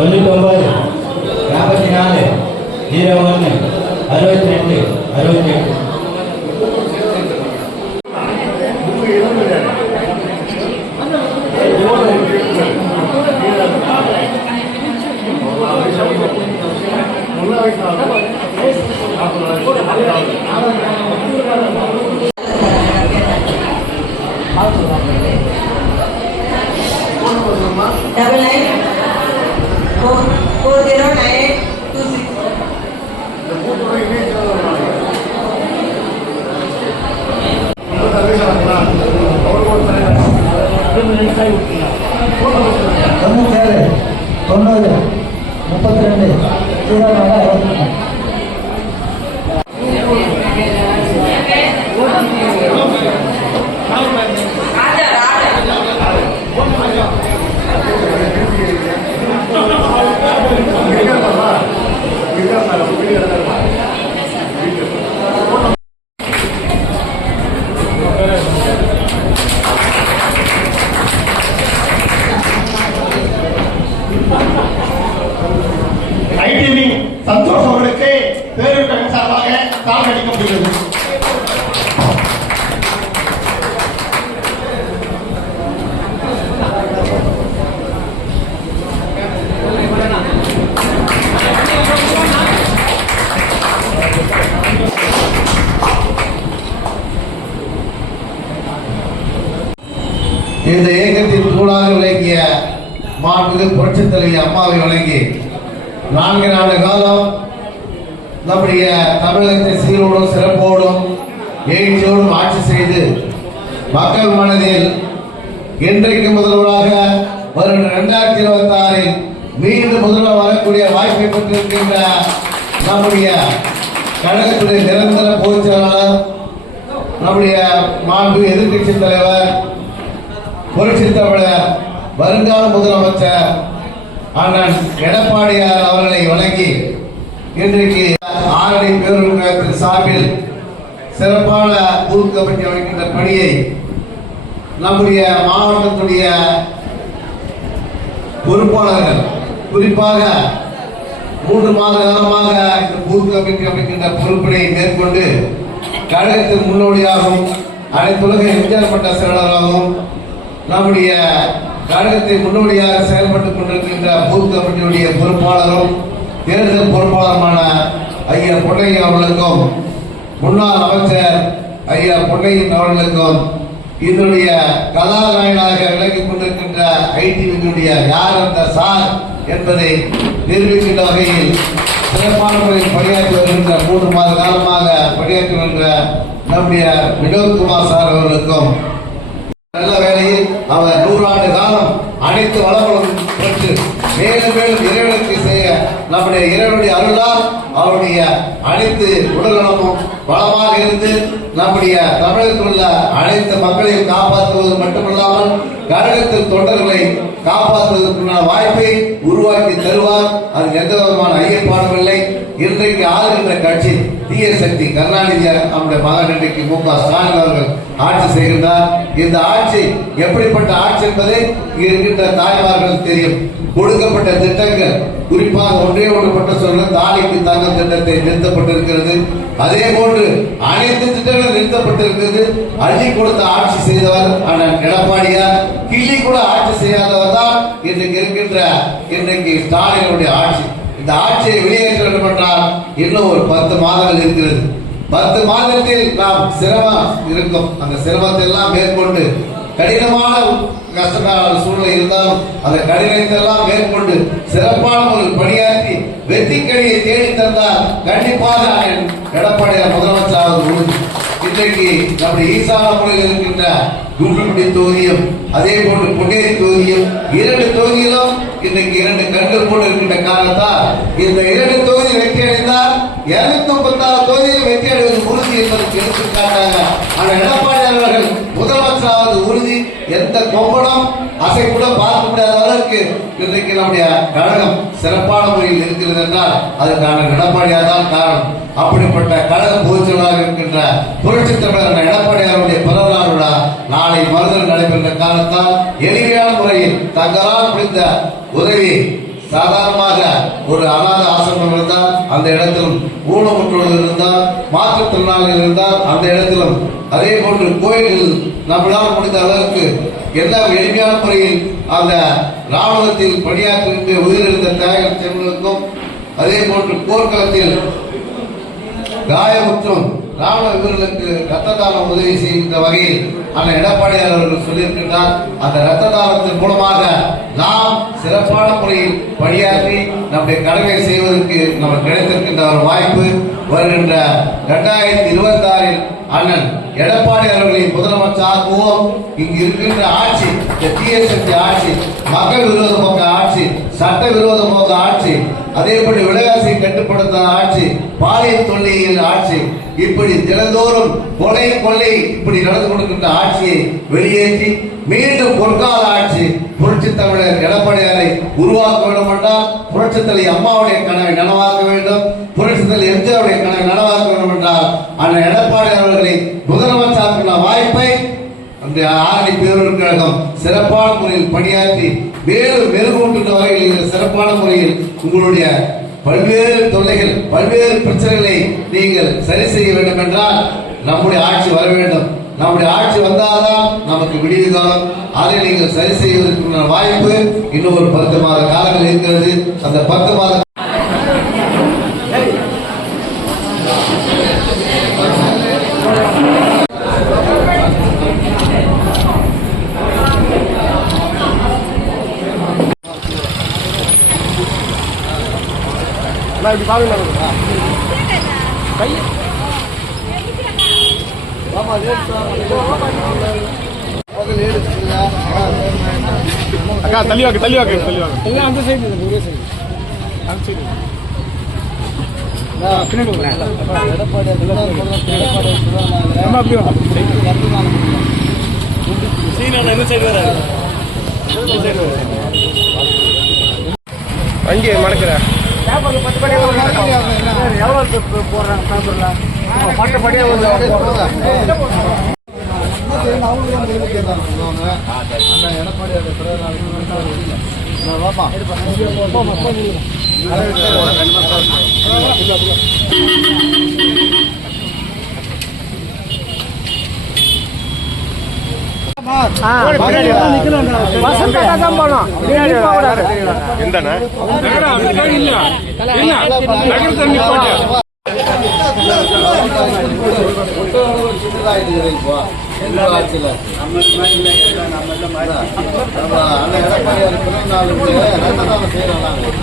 99 54 01 62 68. Double 9 409826. Santhosh அவர்களுக்கு பேரூர் சார்பாக சால் அளிக்கப்படுகிறது. இந்த இயக்கத்தின் தூணாக விளங்கிய மாண்புமிகு புரட்சித் தலைவி அம்மாவை வழங்கி 4 ஆண்டு காலம் நம்முடைய தமிழகத்தை சீரோடும் சிறப்போடும் எழுச்சியோடும் ஆட்சி செய்து மக்கள் மனதில் இன்றைக்கு முதல்வராக வரும் 2026 மீண்டும் முதல்வர் வரக்கூடிய வாய்ப்பை பெற்றிருக்கின்ற நம்முடைய கழகத்துடைய நிரந்தர பொதுச் செயலாளர், நம்முடைய மாண்பு எதிர்கட்சி தலைவர், புரட்சி தமிழர் வருங்கால முதலமைச்சர் அண்ணன் எடப்பாடியார் அவர்களை வழங்கி இன்றைக்கு ஆரணி பேரூர் கழகத்தின் சார்பில் சிறப்பான பூத் கமிட்டி அமைக்கின்ற பணியை நம்முடைய மாவட்டத்துடைய பொறுப்பாளர்கள், குறிப்பாக 3 மாத காலமாக இந்த பூத் கமிட்டி அமைக்கின்ற பொறுப்பினை மேற்கொண்டு கழகத்தின் முன்னோடியாகவும் அனைத்துலக எம்ஜிஆர் மன்ற செயலாளராகவும் நம்முடைய கழகத்தை முன்னோடியாக செயல்பட்டுக் கொண்டிருக்கின்ற பூத் கமிட்டியுடைய பொறுப்பாளரும் தேர்தல் பொறுப்பாளருமான ஐயா பொன்னையன் அவர்களுக்கும், முன்னாள் அமைச்சர் ஐயா பொன்னையன் அவர்களுக்கும், இதனுடைய கதாநாயகனாக விளங்கிக் கொண்டிருக்கின்ற ஐடிவியினுடைய யார் அந்த சார் என்பதை நிரூபிக்கின்ற வகையில் சிறப்பான முறையில் பணியாற்றி வருகின்ற 3 மாத காலமாக பணியாற்றி வருகின்ற நம்முடைய வினோத்குமார் சார் அவர்களுக்கும், நல்ல வேளையில் அவர் 100 ஆண்டு காலம் அனைத்து வளங்களும் பெற்று மேலும் மேலும் இறைவனுக்கு செய்ய நம்முடைய இறைவனுடைய அருளால் அவருடைய அனைத்து உடல்நலமும் பலமாக இருந்து நம்முடைய தமிழகத்தில் உள்ள அனைத்து மக்களையும் காப்பாற்றுவது மட்டுமல்லாமல் கழகத்தில் தொண்டர்களை காப்பாற்றுவதற்கான வாய்ப்பை உருவாக்கி தருவார். அது எந்த விதமான ஐயப்பாடும் இல்லை. இன்றைக்கு ஆளுகின்ற கட்சி தீய சக்தி கருணாநிதி நம்முடைய மகன் இன்றைக்கு மு க ஸ்டாலின் அவர்கள் ஆட்சி செய்கின்றார். இந்த ஆட்சி எப்படிப்பட்ட ஆட்சி என்பதை இருக்கின்ற தாய்மார்கள் தெரியும். கொடுக்கப்பட்ட திட்டங்கள், குறிப்பாக ஒன்றே ஒன்று சொல்ல தாலிக்கு தங்கம் திட்டத்தை நிறுத்தப்பட்டிருக்கிறது. அதே போன்று அனைத்து திட்டங்களும் நிறுத்தப்பட்டிருக்கிறது. அள்ளி கொடுத்த ஆட்சி செய்தவர் அண்ணன் எடப்பாடியார். கிள்ளி கூட ஆட்சி செய்யாதவர் தான் இன்றைக்கு ஸ்டாலினுடைய ஆட்சி. இந்த ஆட்சியை வெளியேற்ற வேண்டும் என்றால் இன்னும் ஒரு 10 மாதங்கள் இருக்கிறது. 10 மாதத்தில் நாம் சிரமம் இருக்கும். அந்த சிரமத்தை எல்லாம் மேற்கொண்டு கடினமான கஷ்டமான சூழ்நிலை இருந்தாலும் அந்த கடினத்தை எல்லாம் மேற்கொண்டு சிறப்பான ஒரு பணியாற்றி வெற்றிக்கடியை தேடி தந்தால் கண்டிப்பாக எடப்பாடியார் முதலமைச்சர் உறுதி. இன்றைக்கு நம்முடைய ஈசான முறையில் இருக்கின்ற தூத்துக்குடி தொகுதியும் அதே போன்று பொன்னேரி தொகுதியும் 2 தொகுதியிலும் இன்றைக்கு 2 கண்கள் போல இருக்கின்ற காரணத்தால் இந்த 2 தொகுதி வெற்றி அடைந்தால் 236 தொகுதியில் வெற்றி அடைவது உறுதி என்பதற்கு எடுத்துக்காட்டாங்க. ஆனால் எடப்பாடியார் அவர்கள் முதலமைச்சராவது உறுதி. எந்த கொம்பனம் அசை கூட பார்க்க முடியாத அளவுக்கு இன்றைக்கு நம்முடைய கழகம் சிறப்பான முறையில் இருக்கிறது என்றால் அதுக்கான எடப்பாடியார் தான் காரணம். அப்படிப்பட்ட கழக பொதுச்செயலாளராக இருக்கின்ற புரட்சி தமிழர் எடப்பாடியாருடைய பிறந்தநாள் விழா நாளை மறுதினம் நடைபெற்ற காரணத்தால் எளிமையான முறையில் தங்களால் முடிந்த உதவி சாதாரணமாக ஒரு அநாத ஆசிரமம் இருந்தால் அந்த இடத்திலும், ஊனமுற்றோர்கள் இருந்தால், மாற்றுத்திறனாளிகள் இருந்தால் அந்த இடத்திலும், அதே போன்று கோயில்கள் நம்மளால் முடிந்த அளவுக்கு எல்லா எளிமையான முறையில் அந்த ராணுவத்தில் பணியாற்றி உயிரிழந்த தியாகிகள் செல்வதற்கும், அதே போன்று போர்க்களத்தில் காயமுற்றும் ராணுவ வீரர்களுக்கு ரத்த தானம் உதவி செய்கின்ற வகையில் அந்த எடப்பாடியார் அவர்கள் சொல்லியிருக்கின்றார். அந்த ரத்த தானத்தின் மூலமாக நாம் சிறப்பான முறையில் பணியாற்றி நம்முடைய கடமையை செய்வதற்கு நமக்கு கிடைத்திருக்கின்ற ஒரு வாய்ப்பு வருகின்ற 2026 அண்ணன் எடப்பாடி அவர்களின் முதலமைச்சராகவும் இங்கு இருக்கின்ற ஆட்சி, டிஎஸ்எஸ்டி ஆட்சி, மக்கள் விரோத போக்க ஆட்சி, சட்ட விரோத போக்க ஆட்சி, அதேபடி விலைவாசியை கட்டுப்படுத்த ஆட்சி, பாலியல் தொல்லையில் ஆட்சி, இப்படி தினந்தோறும் கொலை கொள்ளை இப்படி நடந்து கொண்டிருக்கின்ற ஆட்சியை வெளியேற்றி மீண்டும் பொற்கால ஆட்சி புரட்சி தமிழர் எடப்பாடியாரை உருவாக்க வேண்டும் என்றால் புரட்சி தலை அம்மாவுடைய கனவை நனவாக்க வேண்டும், புரட்சி தலை எம்ஜிஆருடைய கனவை நனவாக்க வேண்டும் என்றால் அண்ணன் எடப்பாடி அவர்களை முதலமைச்சராக்கின வாய்ப்பை அந்த ஆரணி பேரூர் கழகம் சிறப்பான முறையில் பணியாற்றி மேலும் மெருகூட்டுகின்ற வகையில் சிறப்பான முறையில் உங்களுடைய பல்வேறு தொல்லைகள், பல்வேறு பிரச்சனைகளை நீங்கள் சரி செய்ய வேண்டும் என்றால் நம்முடைய ஆட்சி வர வேண்டும். நம்முடைய ஆட்சி வந்தால்தான் நமக்கு விடிவு காலம். அதை நீங்கள் சரி செய்வதற்கு வாய்ப்பு இன்னும் ஒரு 10 மாத காலங்கள் இருக்கிறது. அந்த 10 மாத அக்கா தள்ளி வாக்கு எல்லாம் அந்த சைடு ஒரே சைடு அந்த சைடு அங்கே மடக்கிற எவ்வளோ போடுறாங்க பட்டப்படியே எடப்பாடியார் பிறந்த நாளுக்கு ரத்த தானம் செய்யறாங்க.